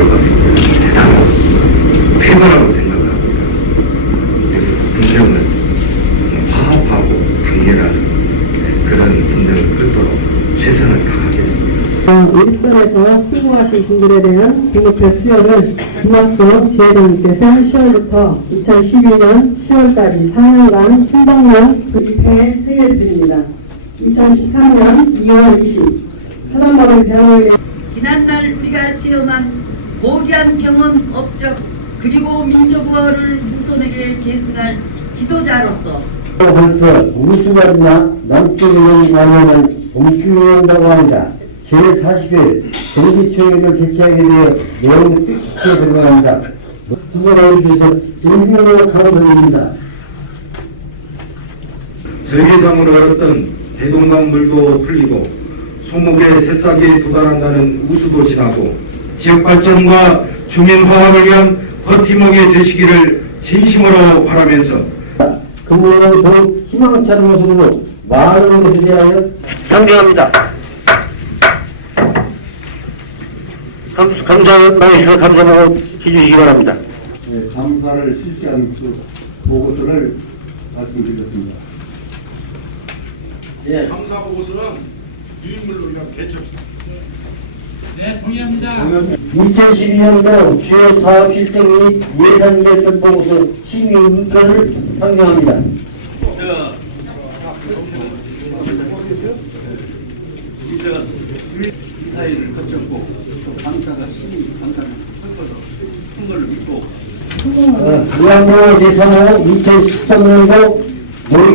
들어갔을 때 대단한 필요라고 생각합니다. 분쟁을 화합하고 관계라는 그런 분쟁을 끌도록 최선을 다하겠습니다. 일선에서 수고하신 분들에 대한 등급표 수여를 김학성 지회장님께서 10월부터 2012년 10월까지 4년간 신방년 구입해 세해 드립니다. 2013년 2월 20 사단법을 대학원에 지난날 우리가 체험한 고귀한 경험 업적 그리고 민족어를 후손에게 계승할 지도자로서 벌써 우수가나 남쪽을 나누는 동기운동이라고 합니다. 제40일 정기총회를 개최하게 되어 내용이 뜻깊게 들어갑니다. 두분 해주셔서 진심으로 감사드립니다. 절개상으로 걸었던 대동강 물도 풀리고 소목의 새싹이 도달한다는 우수도 지나고 지역 발전과 주민 화합을 위한 버팀목이 되시기를 진심으로 바라면서 금년은 더욱 희망찬 모습으로 많은 것에 대하여 상정합니다. 감, 감사의 방에서 감사하고 해주시기 바랍니다. 네, 감사를 실시한 그 보고서를 말씀드리겠습니다. 예. 감사 보고서는 유인물로 우리가 개최합시다. 2012년도 주요 사업 실적 및 예산 결산 보고서 심의 의견을 상정합니다. 이사회를 거쳤고 또 감사가 심의 감사를 한 걸로 한 걸로 믿고 어, 무한도 예산호 2013년도